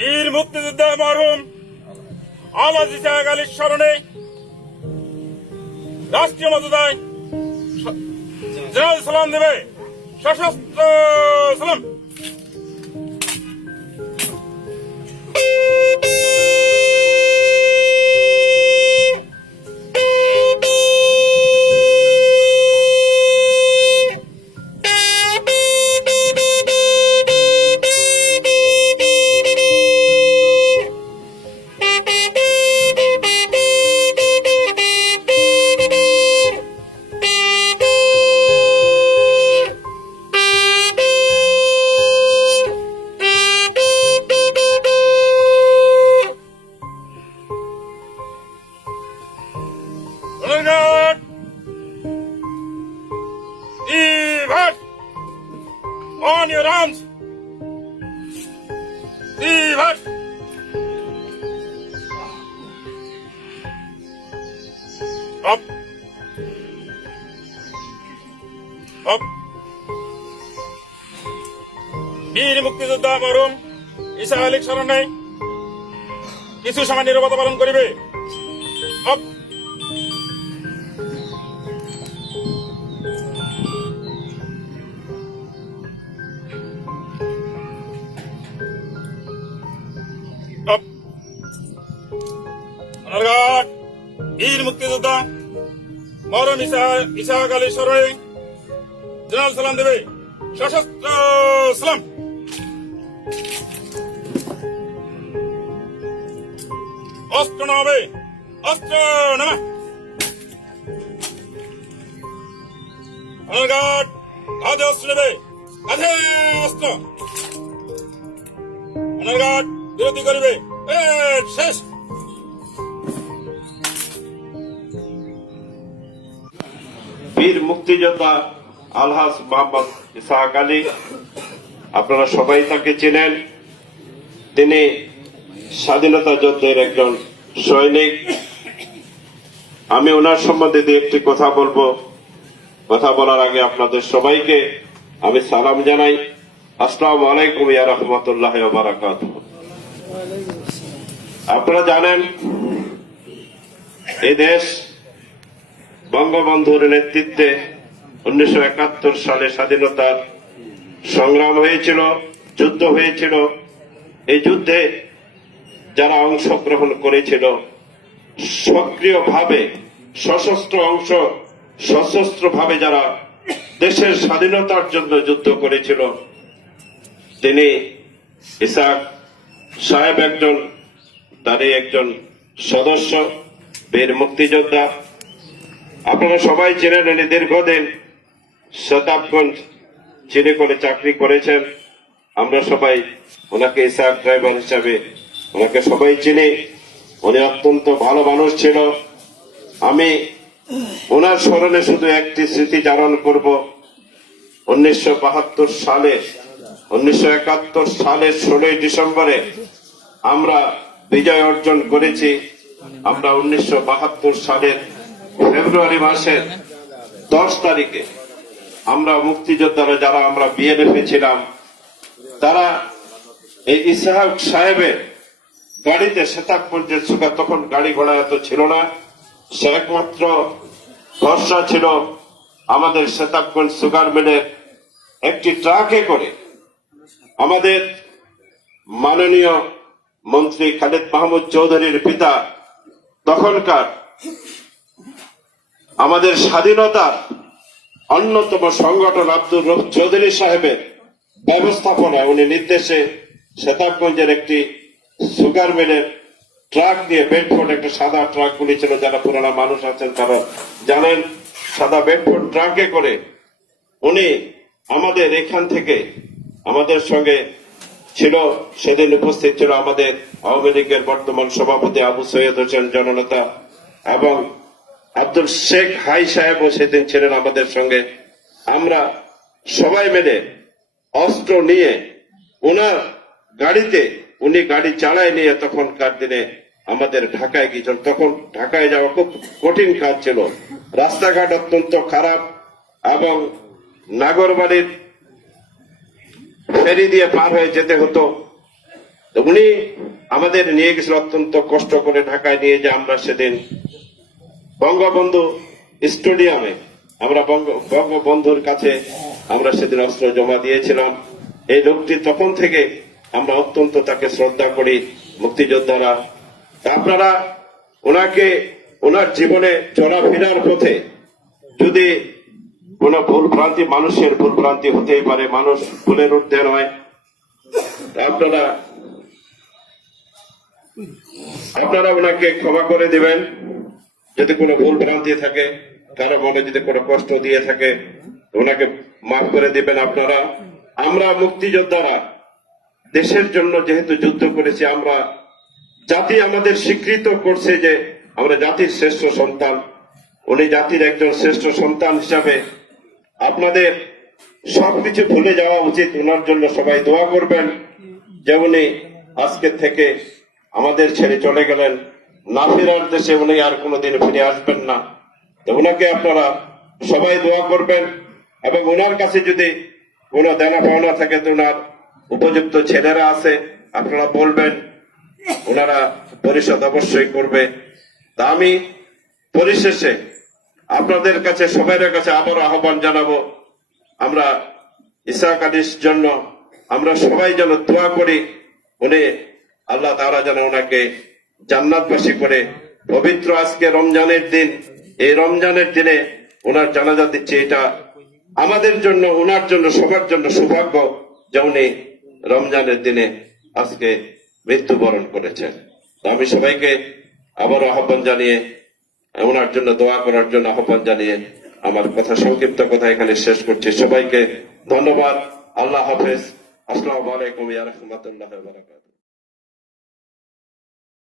বীর মুক্তিযোদ্ধা মরহুম আলহাজ ইসহাক আলীর স্মরণে রাষ্ট্রীয় মর্যাদায় জেনারেল সালাম দেবে। সশস্ত্র সালাম। On your arms. Reverse. Up. Up. বীর মুক্তিযোদ্ধা মরহুম ইসহাক আলীর স্মরণে কিছু সময় নীরবতা পালন করিবে। Up. বীর মুক্তিযোদ্ধা মরহুম ইসহাক আলীর স্মরণে জেনারেল সালাম দেবে। সশস্ত্র সালাম। অস্ত্র নামাবে। অস্ত্র নামা। কাঁধে অস্ত্র নেবে। কাঁধে অস্ত্র। বিরতি করিবে। শেষ। বীর মুক্তিযোদ্ধা আলহাজ মোহাম্মদ ইসহাক আলী, আপনারা সবাই তাকে চেনেন। তিনি স্বাধীনতা যুদ্ধের একজন সৈনিক। আমি ওনার সম্বন্ধে দু একটি কথা বলবো। কথা বলার আগে আপনাদের সবাইকে আমি সালাম জানাই। আসসালামু আলাইকুম ইয়া রাহমাতুল্লাহি ওয়া বারাকাতুহু। আপনারা জানেন এই দেশ বঙ্গবন্ধুর নেতৃত্বে 1971 সালে স্বাধীনতার সংগ্রাম হয়েছিল, যুদ্ধ হয়েছিল। এই যুদ্ধে যারা অংশগ্রহণ করেছিল সক্রিয়ভাবে, সশস্ত্রভাবে যারা দেশের স্বাধীনতার জন্য যুদ্ধ করেছিল, তিনি ইসহাক সাহেব তারই একজন সদস্য, বীর মুক্তিযোদ্ধা। আপনারা সবাই চেনেন, উনি দীর্ঘদিন শতাবগঞ্জ চিনিকলে চাকরি করেছেন। আমরা সবাই ওনাকে ইসহাক ড্রাইভার হিসাবে ওনাকে সবাই চিনি। উনি অত্যন্ত ভালো মানুষ ছিল। আমি ওনার স্মরণে শুধু একটি স্মৃতি চারণ করব। 1971 সালের 16 ডিসেম্বরে আমরা বিজয় অর্জন করেছি। আমরা 1972 সালের ফেব্রুয়ারি মাসের 10 তারিখে আমরা মুক্তিযোদ্ধারা যারা আমরা বিএনএফে ছিলাম, তারা এই ইসহাক সাহেবের গাড়িতে শতাবগঞ্জের সুগা, তখন গাড়ি ঘোড়া এত ছিল না, সে একমাত্র ভরসা ছিল আমাদের শতাবগঞ্জ সুগার মিলের একটি ট্রাকে করে আমাদের মাননীয় মন্ত্রী খালেদ মাহমুদ চৌধুরীর পিতা, তখনকার আমাদের স্বাধীনতার অন্যতম সংগঠন আব্দুর রউফ চৌধুরী সাহেবের ব্যবস্থাপনা, উনি নির্দেশে শতাবগঞ্জের একটি সুগার মিলের ট্রাক দিয়ে, বেডফোর্ড একটা সাদা ট্রাক গুলি ছিল, যারা পুরানা মানুষ আছেন তারা জানেন, সাদা বেডফোর্ড ট্রাকে করে উনি আমাদের এখান থেকে আমাদের সঙ্গে ছিল। সেদিন উপস্থিত ছিল আমাদের আওয়ামী লীগের বর্তমান সভাপতি আবু সৈয়দ হোসেন জননেতা এবং আব্দুল শেখ হাই সাহেবও সেদিন ছিলেন আমাদের সঙ্গে। আমরা সবাই মিলে অস্ত্র নিয়ে ওনার গাড়িতে, উনি গাড়ি চালায় নিয়ে তখনকার দিনে আমাদের ঢাকায় গিয়েছেন। তখন ঢাকায় যাওয়া খুব কঠিন কাজ ছিল, রাস্তাঘাট অত্যন্ত খারাপ এবং নাগরবাড়ির ফেরি দিয়ে পার হয়ে যেতে হতো। তো উনি আমাদের নিয়ে গেছিল অত্যন্ত কষ্ট করে ঢাকায় নিয়ে, যে আমরা সেদিন বঙ্গবন্ধু স্টেডিয়ামে আমরা বঙ্গবন্ধুর কাছে আমরা সেদিন অস্ত্র জমা দিয়েছিলাম। এই লোকটি তখন থেকে আমরা অত্যন্ত তাকে শ্রদ্ধা করি মুক্তিযোদ্ধারা। আপনারা ওনাকে, ওনার জীবনে চলাফেরার পথে যদি কোন ভুল ভ্রান্তি, মানুষের ভুল ভ্রান্তি হতেই পারে, মানুষ ভুলের ঊর্ধ্বে নয়, আপনারা ওনাকে ক্ষমা করে দিবেন। যদি কোনো ভুল ভ্রান্তি থাকে, কারো মনে যদি কোনো কষ্ট দিয়ে থাকে, ওনাকে মাফ করে দিবেন আপনারা। আমরা মুক্তিযোদ্ধারা দেশের জন্য যেহেতু যুদ্ধ করেছি, আমরা জাতি আমাদের স্বীকৃত করছে যে আমরা জাতির শ্রেষ্ঠ সন্তান। উনি জাতির একজন শ্রেষ্ঠ সন্তান হিসাবে আপনাদের সবকিছু ভুলে যাওয়া উচিত। ওনার জন্য সবাই দোয়া করবেন, যে উনি আজকে থেকে আমাদের ছেড়ে চলে গেলেন, না ফেরার দেশে উনি আর কোনোদিন ফিরে আসবেন না। তো ওনাকে আপনারা সবাই দোয়া করবেন এবং ওনার কাছে যদি কোনো দেনা পাওনা থাকে, তো ওনার উপযুক্ত ছেলেরা আছে, আপনারা বলবেন, ওনারা পরিশোধ অবশ্যই করবে। তা আমি পরিশেষে আপনাদের কাছে, সবার কাছে আবারও আহ্বান জানাবো, আমরা ইসহাক আলীর জন্য আমরা সবাই যেন দোয়া করি, উনি আল্লাহ তাআলা যেন ওনাকে জান্নাতবাসী করে। পবিত্র আজকে রমজানের দিন, এই রমজানের দিনে ওনার জানাজা দিচ্ছে, এটা আমাদের জন্য, ওনার জন্য, সবার জন্য সৌভাগ্য যে উনি রমজানের দিনে আজকে মৃত্যুবরণ করেছেন। আমি সবাইকে আবারও আহ্বান জানিয়ে, ওনার জন্য দোয়া করার জন্য আহ্বান জানিয়ে আমার কথা, সংক্ষিপ্ত কথা এখানে শেষ করছি। সবাইকে ধন্যবাদ। আল্লাহ হাফেজ। আসসালামু আলাইকুম ওয়া রাহমাতুল্লাহি ওয়া বারাকাতুহু।